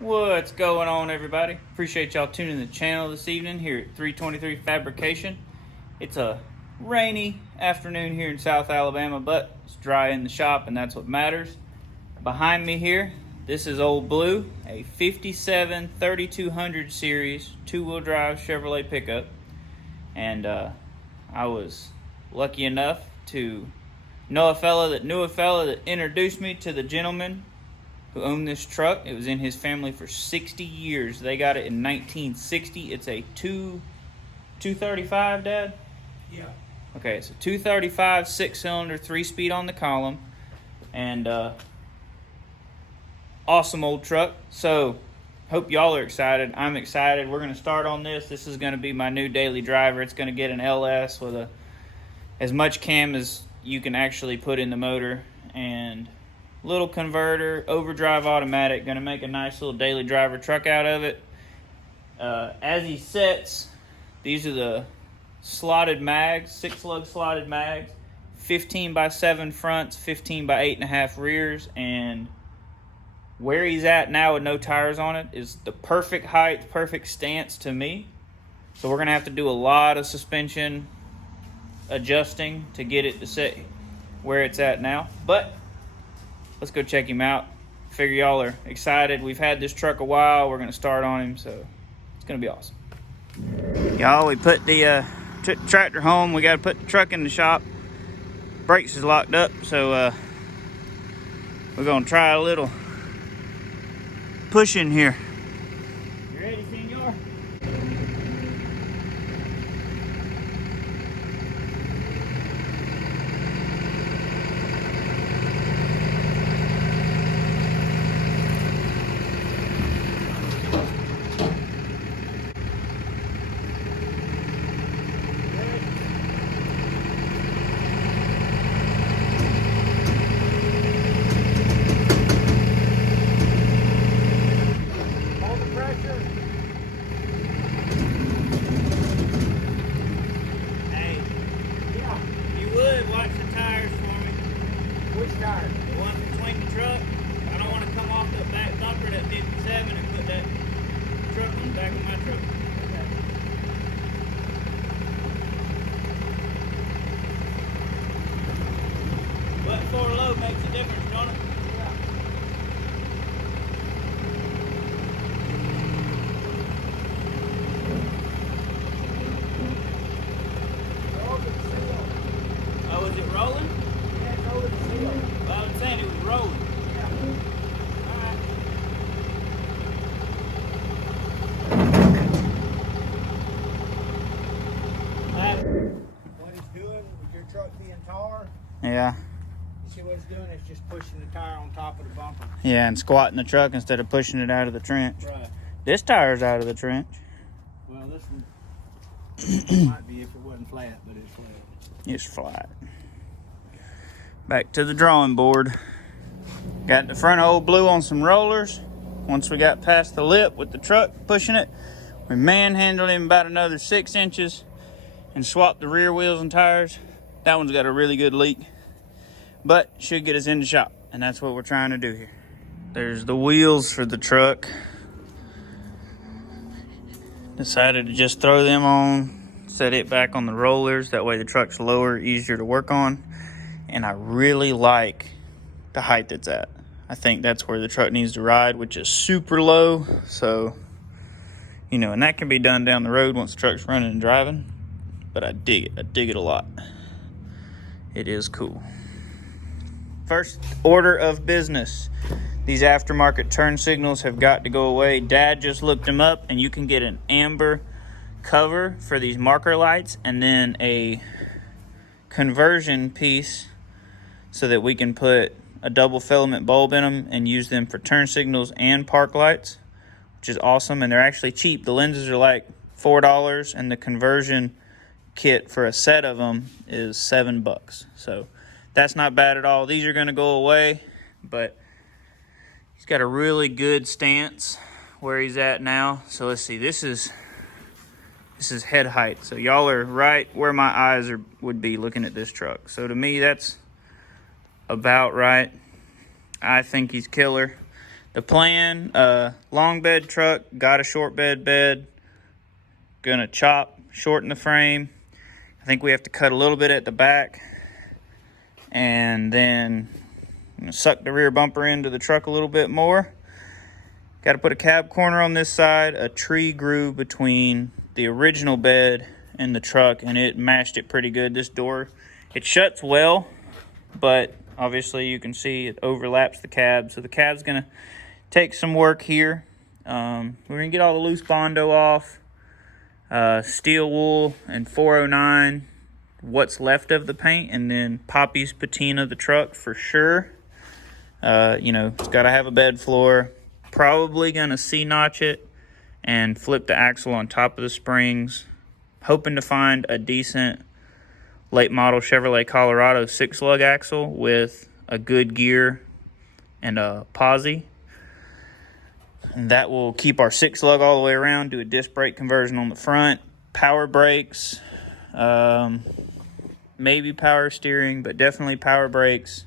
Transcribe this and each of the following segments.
What's going on, everybody? Appreciate y'all tuning in the channel this evening here at 323 Fabrication. It's a rainy afternoon here in South Alabama, but it's dry in the shop, and that's what matters. Behind me here, this is Old Blue, a 57 3200 series two-wheel drive Chevrolet pickup. And I was lucky enough to know a fella that introduced me to the gentleman who owned this truck. It was in his family for 60 years. They got it in 1960. It's a 235, Dad? Yeah. Okay, it's a 235 six-cylinder, 3-speed on the column, and awesome old truck. So hope y'all are excited. I'm excited. We're going to start on this. This is going to be my new daily driver. It's going to get an LS with as much cam as you can actually put in the motor, and little converter, overdrive automatic. Going to make a nice little daily driver truck out of it. As he sets, these are the slotted mags, 6-lug slotted mags, 15 by 7 fronts, 15 by 8.5 rears, and where he's at now with no tires on it is the perfect height, perfect stance to me. So we're going to have to do a lot of suspension adjusting to get it to sit where it's at now. But let's go check him out. Figure y'all are excited. We've had this truck a while. We're going to start on him, so it's going to be awesome. Y'all, we put the tractor home. We got to put the truck in the shop. Brakes is locked up, so we're going to try a little push in here. You ready, senor? Makes a difference, don't it? Yeah. Oh, is it rolling? Yeah, it's over the seal. Well, I was saying it was rolling. Yeah. Alright. What it's doing with your truck being taller, Yeah. see what it's doing? It's just pushing the tire on top of the bumper. Yeah, and squatting the truck instead of pushing it out of the trench. Right. This tire's out of the trench. Well, this one might be if it wasn't flat, but it's flat. It's flat. Back to the drawing board. Got the front of Old Blue on some rollers. Once we got past the lip with the truck pushing it, we manhandled him about another 6 inches and swapped the rear wheels and tires. That one's got a really good leak, but should get us in the shop, and that's what we're trying to do here. There's the wheels for the truck. Decided to just throw them on, set it back on the rollers. That way the truck's lower, easier to work on. And I really like the height that's at. I think that's where the truck needs to ride, which is super low. So, you know, and that can be done down the road once the truck's running and driving. But I dig it. I dig it a lot. It is cool. First order of business. These aftermarket turn signals have got to go away. Dad just looked them up, and you can get an amber cover for these marker lights and then a conversion piece so that we can put a double filament bulb in them and use them for turn signals and park lights, which is awesome. And they're actually cheap. The lenses are like $4, and the conversion kit for a set of them is $7. So that's not bad at all. These are going to go away, but he's got a really good stance where he's at now. So let's see. This is head height. So y'all are right where my eyes would be looking at this truck. So to me, that's about right. I think he's killer. The plan, long bed truck, got a short bed. Gonna chop, shorten the frame. I think we have to cut a little bit at the back. And then suck the rear bumper into the truck a little bit more. Got to put a cab corner on this side. A tree grew between the original bed and the truck, and it mashed it pretty good. This door, it shuts well, but obviously you can see it overlaps the cab. So the cab's gonna take some work here. We're gonna get all the loose Bondo off. Steel wool and 409, what's left of the paint, and then Poppys Patina the truck for sure. You know, it's got to have a bed floor. Probably gonna C-notch it and flip the axle on top of the springs. Hoping to find a decent late model Chevrolet Colorado 6-lug axle with a good gear and a posi. And that will keep our 6-lug all the way around, do a disc brake conversion on the front, power brakes, maybe power steering, but definitely power brakes,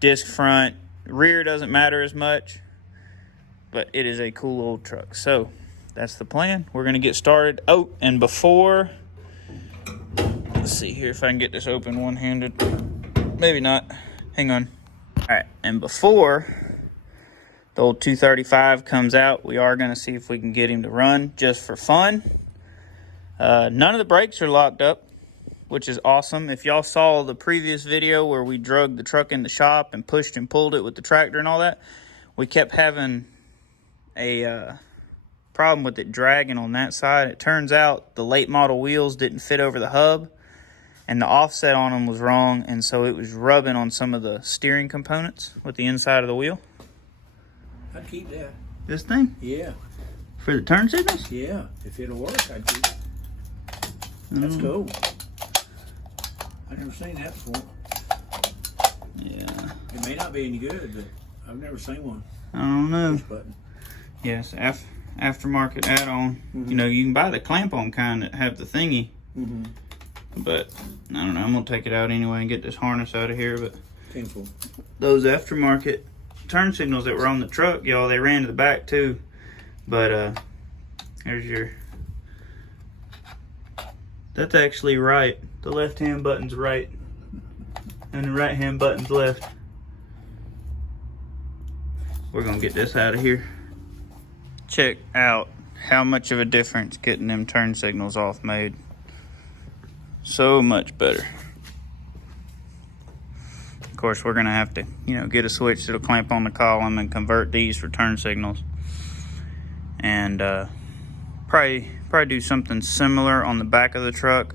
disc front. Rear doesn't matter as much, but it is a cool old truck. So that's the plan. We're going to get started. Oh, and before, let's see here if I can get this open one-handed. Maybe not. Hang on. All right, and before the old 235 comes out, we are going to see if we can get him to run just for fun. None of the brakes are locked up, which is awesome. If y'all saw the previous video where we drug the truck in the shop and pushed and pulled it with the tractor and all that, we kept having a problem with it dragging on that side. It turns out the late model wheels didn't fit over the hub, and the offset on them was wrong, and so it was rubbing on some of the steering components with the inside of the wheel. I'd keep that. This thing? Yeah. For the turn signals? Yeah. If it'll work, I'd keep it. That's cool. I've never seen that before. Yeah. It may not be any good, but I've never seen one. I don't know. Push button. Yes, aftermarket add-on. You know, you can buy the clamp-on kind that have the thingy. But, I don't know, I'm going to take it out anyway and get this harness out of here. But Painful. those aftermarket turn signals that were on the truck, y'all, they ran to the back too. But, there's your... That's actually right. The left-hand button's right. And the right-hand button's left. We're going to get this out of here. Check out how much of a difference getting them turn signals off made. So much better. Of course, we're going to have to, you know, get a switch that'll clamp on the column and convert these for turn signals. And probably do something similar on the back of the truck.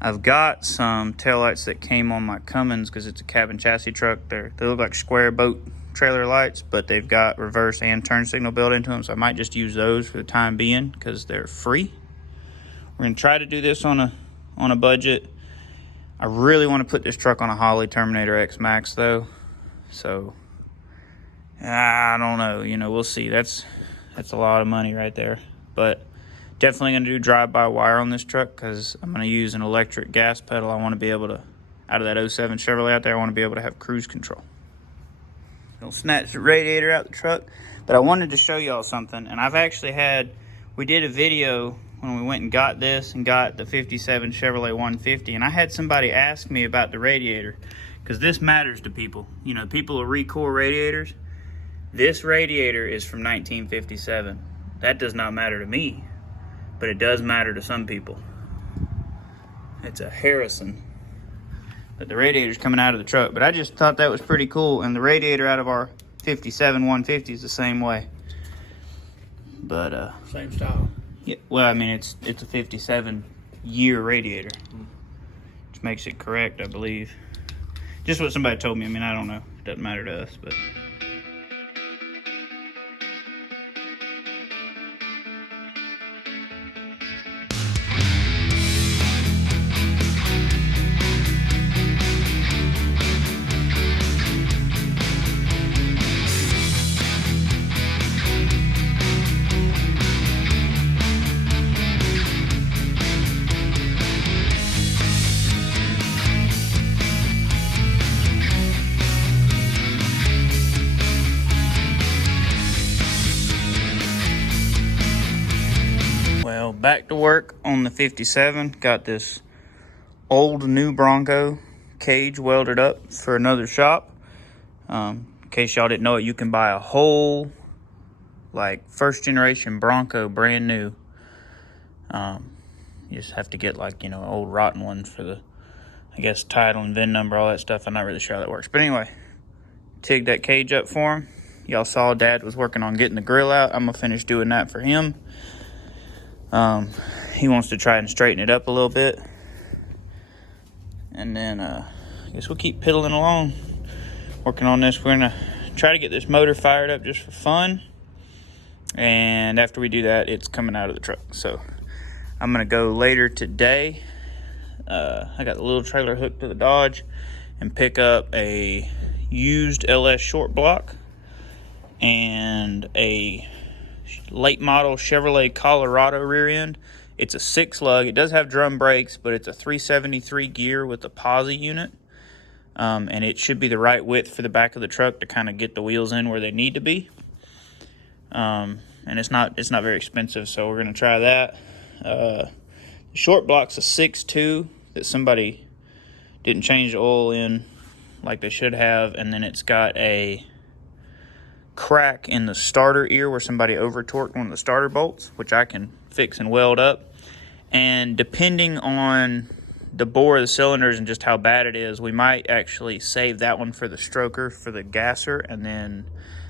I've got some taillights that came on my Cummins because it's a cabin chassis truck. They look like square boat trailer lights, but they've got reverse and turn signal built into them, so I might just use those for the time being because they're free. We're going to try to do this on a budget. I really want to put this truck on a Holley Terminator X Max though, so I don't know, you know, we'll see. That's a lot of money right there, but definitely going to do drive-by-wire on this truck because I'm going to use an electric gas pedal. I want to be able to, out of that 07 Chevrolet out there, I want to be able to have cruise control. I'll snatch the radiator out the truck, but I wanted to show y'all something, and I've actually we did a video when we went and got this and got the 57 Chevrolet 150, and I had somebody ask me about the radiator because this matters to people. You know, people who recore radiators. This radiator is from 1957. That does not matter to me, but it does matter to some people. It's a Harrison. But the radiator's coming out of the truck. But I just thought that was pretty cool. And the radiator out of our 57 150 is the same way. But same style. Yeah, well, I mean it's a 57 year radiator, which makes it correct, I believe. Just what somebody told me. I mean, I don't know. It doesn't matter to us, but. back to work on the 57. Got this old new Bronco cage welded up for another shop. In case y'all didn't know it, you can buy a whole like first generation Bronco brand new. You just have to get like, you know, an old rotten one for the, I guess, title and VIN number, all that stuff. I'm not really sure how that works. But anyway, tigged that cage up for him. Y'all saw Dad was working on getting the grill out. I'm gonna finish doing that for him. He wants to try and straighten it up a little bit. And then I guess we'll keep piddling along, working on this. We're gonna try to get this motor fired up just for fun. And after we do that, it's coming out of the truck. So I'm gonna go later today. I got the little trailer hooked to the Dodge and pick up a used LS short block and a late model Chevrolet Colorado rear end. It's a 6-lug. It does have drum brakes, but it's a 373 gear with a posi unit. And it should be the right width for the back of the truck to kind of get the wheels in where they need to be. And it's not very expensive, so we're gonna try that. The short block's a 6.2 that somebody didn't change the oil in like they should have, and then it's got a crack in the starter ear where somebody over torqued one of the starter bolts, which I can fix and weld up. And depending on the bore of the cylinders and just how bad it is, we might actually save that one for the stroker for the gasser, and then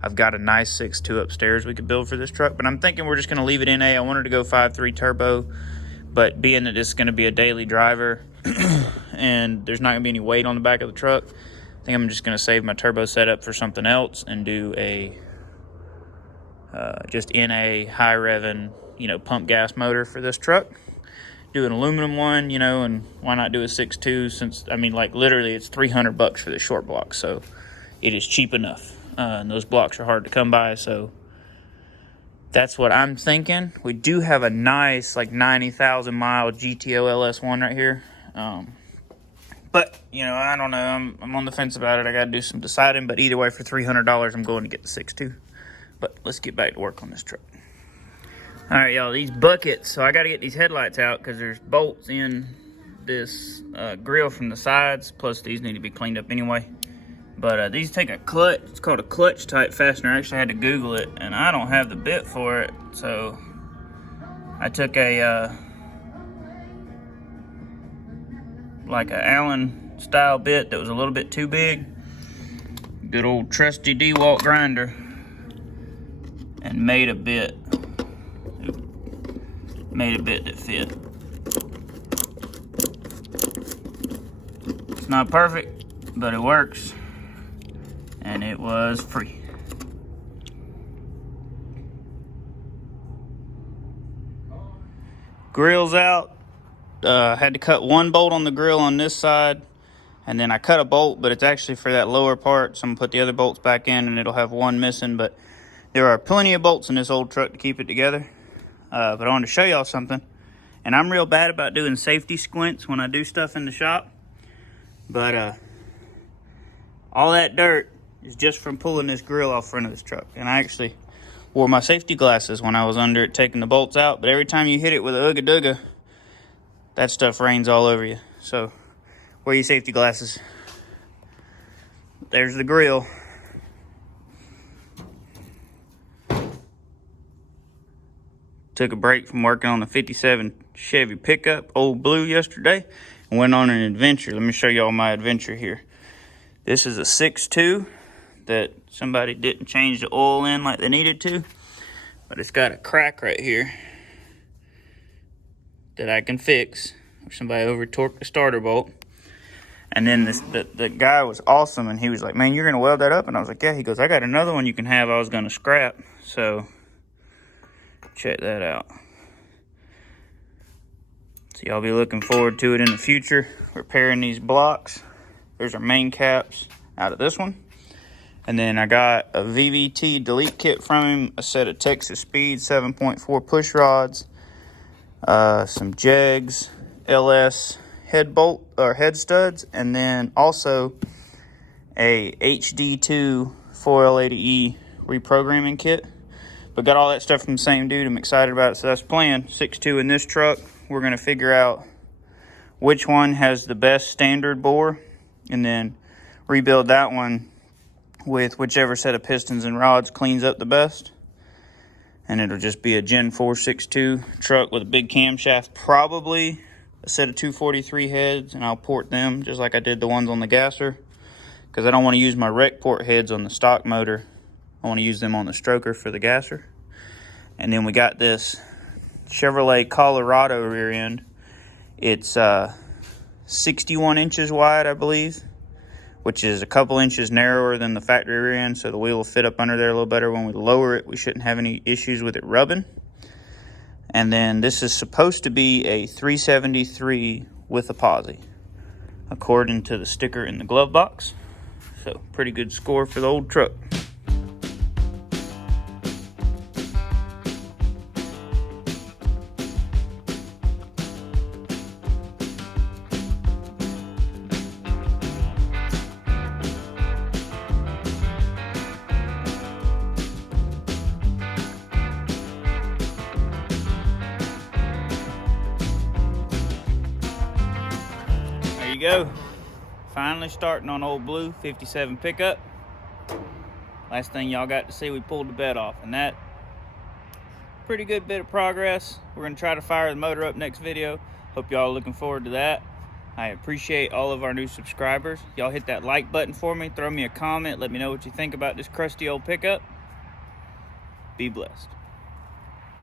I've got a nice 6.2 upstairs we could build for this truck. But I'm thinking we're just going to leave it in A. I wanted to go 5.3 turbo, but being that it's going to be a daily driver and there's not going to be any weight on the back of the truck, I think I'm just going to save my turbo setup for something else and do a just in a high revving, you know, pump gas motor for this truck. Do an aluminum one, you know, and why not do a 6.2 since, I mean, like literally it's $300 for the short block, so it is cheap enough. And those blocks are hard to come by, so that's what I'm thinking. We do have a nice like 90,000 mile GTO LS1 right here. But, you know, I don't know. I'm on the fence about it. I got to do some deciding. But either way, for $300, I'm going to get the 6.2. But let's get back to work on this truck. All right, y'all, these buckets. So I got to get these headlights out because there's bolts in this grill from the sides. Plus, these need to be cleaned up anyway. But these take a clutch. It's called a clutch type fastener. I actually had to Google it, and I don't have the bit for it. So I took a like an Allen style bit that was a little bit too big. Good old trusty DeWalt grinder, and made a bit. Made a bit that fit. It's not perfect, but it works. And it was free. Grill's out. Had to cut one bolt on the grill on this side, and then I cut a bolt, but it's actually for that lower part, so I'm gonna put the other bolts back in and it'll have one missing. But there are plenty of bolts in this old truck to keep it together. But I wanted to show y'all something, and I'm real bad about doing safety squints when I do stuff in the shop, but all that dirt is just from pulling this grill off front of this truck. And I actually wore my safety glasses when I was under it taking the bolts out, but every time you hit it with a ooga dooga, that stuff rains all over you. So wear your safety glasses. There's the grill. Took a break from working on the 57 Chevy Pickup, old blue, yesterday, and went on an adventure. Let me show y'all my adventure here. This is a 6.2 that somebody didn't change the oil in like they needed to, but it's got a crack right here that I can fix. Somebody over torqued the starter bolt. And then the guy was awesome, and he was like, man, you're gonna weld that up? And I was like, yeah. He goes, I got another one you can have I was gonna scrap. So check that out. So y'all be looking forward to it in the future, repairing these blocks. There's our main caps out of this one. And then I got a VVT delete kit from him, a set of Texas Speed 7.4 push rods, some jegs, LS head bolt or head studs, and then also a HD2 4L80E reprogramming kit. But got all that stuff from the same dude. I'm excited about it. So that's the plan. 6.2 in this truck. We're going to figure out which one has the best standard bore, and then rebuild that one with whichever set of pistons and rods cleans up the best. And it'll just be a Gen 4 6.2 truck with a big camshaft, probably a set of 243 heads, and I'll port them just like I did the ones on the gasser, because I don't want to use my rec port heads on the stock motor. I want to use them on the stroker for the gasser. And then we got this Chevrolet Colorado rear end. It's 61 inches wide, I believe, which is a couple inches narrower than the factory rear end, so the wheel will fit up under there a little better. When we lower it, we shouldn't have any issues with it rubbing. And then this is supposed to be a 373 with a posi, according to the sticker in the glove box. So pretty good score for the old truck. There you go. Finally starting on old blue 57 pickup. Last thing y'all got to see, we pulled the bed off, and that pretty good bit of progress. We're gonna try to fire the motor up next video. Hope y'all are looking forward to that. I appreciate all of our new subscribers. Y'all hit that like button for me, throw me a comment, let me know what you think about this crusty old pickup. Be blessed.